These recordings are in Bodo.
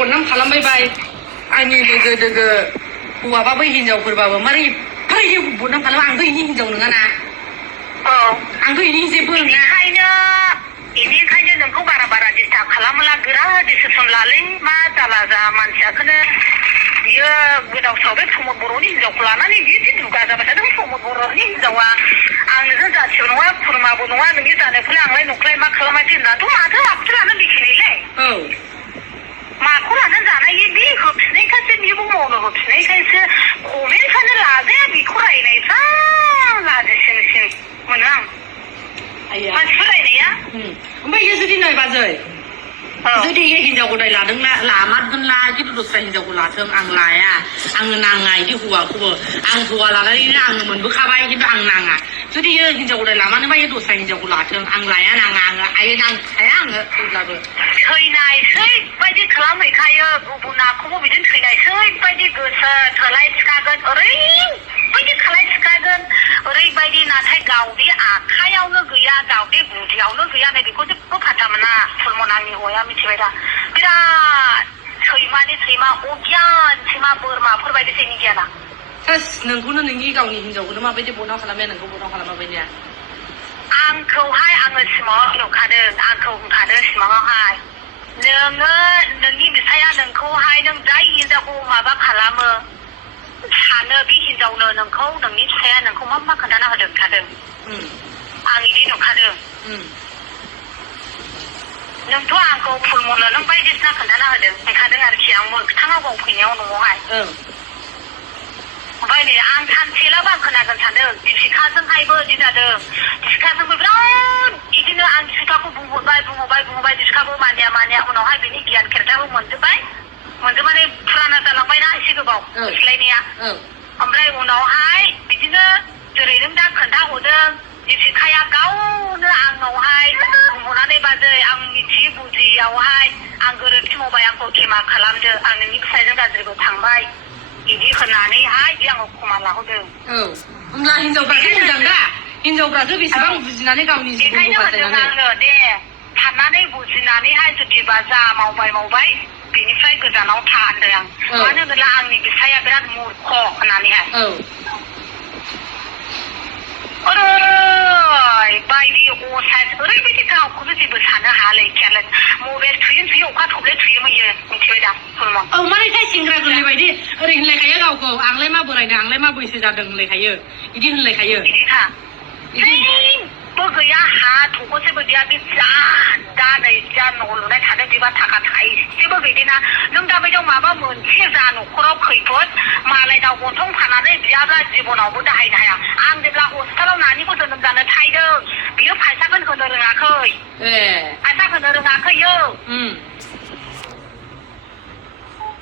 बदनाम खालामबाय आंनि लोगो दोगो हौवाबाबो हिनजावफोरबाबो मारै बदनाम खालामो आंथ' इनि हिनजाव नङा ना आंथ' इनि जेबो नङा बेनिखायनो नोंखौ बारा डिस्टार्ब खालामोला गोरा डिसिसन लालै मा जाला जा मानसियाखौनो बियो गोदाव सोराव प्रमद बर'नि हिनजावखौ लानानै बिदि दुगा जाबाय थादों प्रमद बर'नि हिनजावा आंनो जाथियाव नङा खुरमाबो नङा नोंनि जानायफोरलाय आंलाय नंखाय मा खालामाखै होननाथ' माथो लानो बिखिनिलाय माखौ लानो जानाय बे होफिननायखायसो बेबो मावनो होफिननायखायसो कमेन्टआनो लाजाया बेखौ रायनायफ्रा लाजिसिनसिन मोनो आं मानसिफोर रायनाया ओमफ्राय इयो जुदि नै बाजै जुदि इयो हिनजाव गदाय लादोंना लामारगोनला खिन्थु दस्रा हिनजावखौ लाथों आं लाया आङो नाङा इदि हौवाखौबो आं हौवा लानानैनो आङो मोनबोखाबाय खिन्थु आं नाङा जुदि इयो हिनजाव गदाय लामानोबा इयो दस्रा हिनजावखौ लाथों आं लाया नाङा आङो आयो नांखाया आङो थैब्लाबो थैनायसै बायदि खालामहैखायो गुबुनाखौबो बिदिनो थैनायसै बायदि गोसो थोलाय थिखागोन ओरैबायदि खालाय थिखागोन ओरैबायदि नाथाय गावनि आखायावनो गैया गावनि गुदियावनो गैया नै बेखौ जेबो फाथा मोना सलमन आंनि हौवाया मिथिबाय दा बिराद सैमानि सैमा अगियान सैमा बोरमाफोर बायदि सैनि गियाना नोंखौनो नोंनि गावनि हिनजावखौनो माबायदि बदनाम खालामनाया नोंखौ बदनाम खालामाबायनिया आंखौहाय आङो सिमाङाव नुखादों आंखौ होनखादों सिमाङावहाय नोङो नोंनि बिफाया नोंखौहाय नों जाय हिनजावखौ माबा खालामो सानो बे हिनजावनो नोंखौ नोंनि फिसाया नोंखौ मा खोन्थाना होदों थादों आं बिदि नुखादों नोंथ' आंखौ फुलमनो नों बायदिसिना खोन्थाना होदों खोन्थादों आरोखि आं मोगथाङाव गाव फैनायाव न'आवहाय ओमफ्राय नै आं सानसेलाबो आं खोनागोन सानदों दिपिकाजोंहायबो बिदि जादों दिपिकाजोंबो बिराद बिदिनो आं दिपिकाखौ बुंहरबाय दिपिकाबो मानिया उनावहाय बिनि गियान खेरथाबो मोनजोबनानै फुराना जालांबायना एसे गोबाव सिलायनाया ओमफ्राय उनावहाय बिदिनो जेरै नों दा खोन्थाहरदों दिपिकाया गावनो आंनावहाय बुंहरनानै बाजै आं मिथियै बुजियावहाय आं गोरोन्थि मावबाय आंखौ खेमा खालामदो आं नोंनि फिसायजों गाज्रिबो थांबाय बिदि होननानैहाय बे आंखौ खमा लाहोदों होमब्ला हिनजावफ्रासो मोजां दा हिनजावफ्रासो बेसेबां बुजिनानै गावनि जिउखौ बासायनानै आङो दे साननानै बुजिनानैहाय जुदिबा जा मावबाय बेनिफ्राय गोजानाव था होनदों आं मानो होनोब्ला आंनि बिफाया बिराद मुर्ख होननानैहाय ओरैबायदि ओरैबायदि गावखौनो जेबो साननो हायालै केयारलेस मबाइल थुयो अखा थब्ले थुयोमोन मिथिबाय दा खुरमा मारैथाय सेंग्रा गोरलै बायदि ओरै होनलायखायो गावखौ आंलाय मा बोरायनो आंलाय मा बैसो जादों होनलायखायो बिदि होनलायखायो बिदिखा जेबो गैया हा थखौसेबो गैया बे दा नै जा न' लुनाय थादों बेबा थाखा थाइसेबो गैदेना नों दाबायदियाव माबा मोनसे जा न'खराव खैफोद मालायनाव गन्थं फानानै बियाब्ला जिबनावबो दाहायनो हाया आं जेब्ला हस्पिटालाव नानिखौ जोनोम जानो थाहैदों बियो फैसाखौनो होनो रोङाखै फैसा होनो रोङाखैयो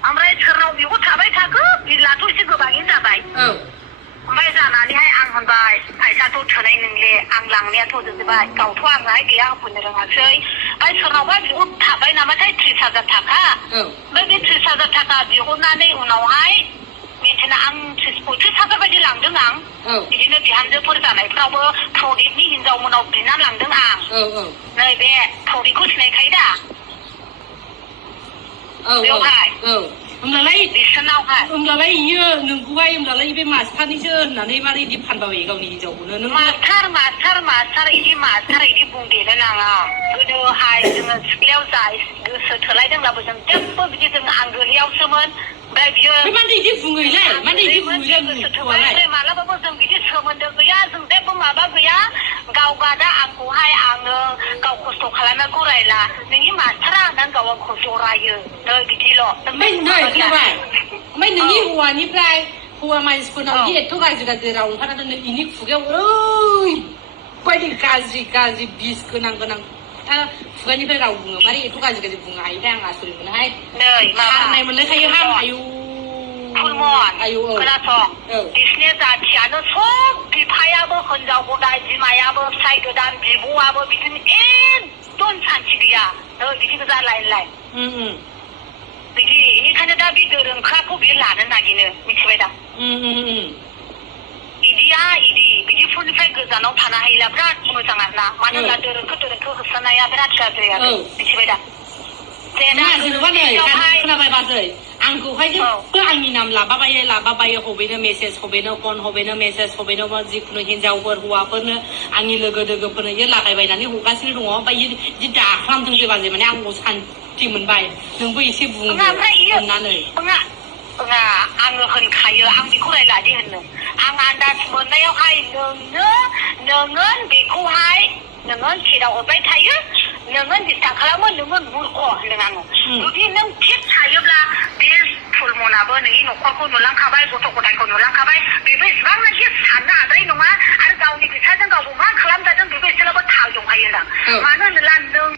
ओमफ्राय सोरनाव बेखौ थाबाय थाखो बिलाथ' एसे गोबाङैनो जाबाय ओमफ्राय जानानैहाय आं होनबाय फैसाथ' थोनाय नंले आं लांनायाथ' जोबबाय गावथ' आंहाय गैया होफैनो रोङासै ओमफ्राय सोरनावबा बिहर थाबाय नामाथाय 30,000 थाखा ओमफ्राय बे 30,000 थाखा बिहरनानै उनावहाय मेन्टेना आं 35,000 बायदि लांदों आं बिदिनो बिहामजोफोर जानायफ्रावबो प्रदीपनि हिनजावमोनाव बिना लांदों आं नैबे प्रदीपखौ सिनायखायो दा बेवहाय होमब्लालाय इयो नोंखौहाय होमब्लालाय बे मास्टारनिसो होननानै मारै इदि फानबाय गावनि हिनजावखौनो मास्टार इदि बुंदेरनो नाङा गोदोहाय जोङो सिख्लायाव जा गोसो थोलायदोंब्लाबो जों जेबो बिदि जों आंगोलियावसोमोन ओमफ्राय बियो मानो इदि बुङैलाय गोसो थोलाय मालाबाबो जों बिदि सोमोन्दो गैया जों जेबो माबा गैया गावगादा आंखौहाय आङो गाव खस्थ' खालामनायखौ रायला नोंनि मास्टारा आंनानै गाव आंखौ जरायो बिदिल' ओमफ्राय नोंनि हौवानिफ्राय हौवा मानसिफोरनाव एथ' गाज्रि राव ओंखारनानै इनि खुगायाव ओरैबायदि गाज्रि बिस गोनां खुगानिफ्राय राव बुङो मारै एथ' गाज्रि बुंनो हायोथाय आं आसरित मोनोहाय खारनाय मोनलायखायो हां आयौ खोनासं बिसिनि जाथियानो सब बिफायाबो हिनजाव गदाय बिमायाबो फिसाय गोदान बिब'आबो बिदिनो एकदम सान्थि गैया बिदि गोजा लाइन बिदि बेनिखायनो दा बे दोरोंखाखौ बियो लानो नागिरो मिथिबाय दा बिदिफोरनिफ्राय गोजानाव थानो हायोला बिराद मोजां आरोना मानो होनब्ला दोरोंखौ होसोनाया बिराद गाज्रि आरो मिथिबाय दा जेनेबा नै जाबाय बाजै आंखौहाय जेबो आंनि नाम लाबाबायो हबेनो मेसेज हबेनो फन हबेनो मेसेज हबेनो जिखुनु हिनजावफोर हौवाफोरनो आंनि लोगो दोगोफोरनो ये लागायबायनानै हगासिनो दङ ओमफ्राय जि दाख्लामदों जे बाजै माने आंखौ सान्थि मोनबाय नोंबो एसे बुंदो अननानै आङो होनखायो आं बेखौ रायलादि होनो आं आन्दाज मोननायावहाय नोङो बेखौहाय नोङो सेराव हरबाय थायो नोङो डिस्टार्ब खालामो नोङो मूर्ख होनदों आङो जुदि नों फिट थायोब्ला बे फुलमनाबो नोंनि न'खरखौ नुलांखाबाय गथ' गथायखौ नुलांखाबाय बेबो इसिबांनाखि साननो हाद्राय नङा आरो गावनि फैसाजों गावबो मा खालामजादों बेबो एसेबाबो थाल दंखायो होनदां मानो होनोब्ला नों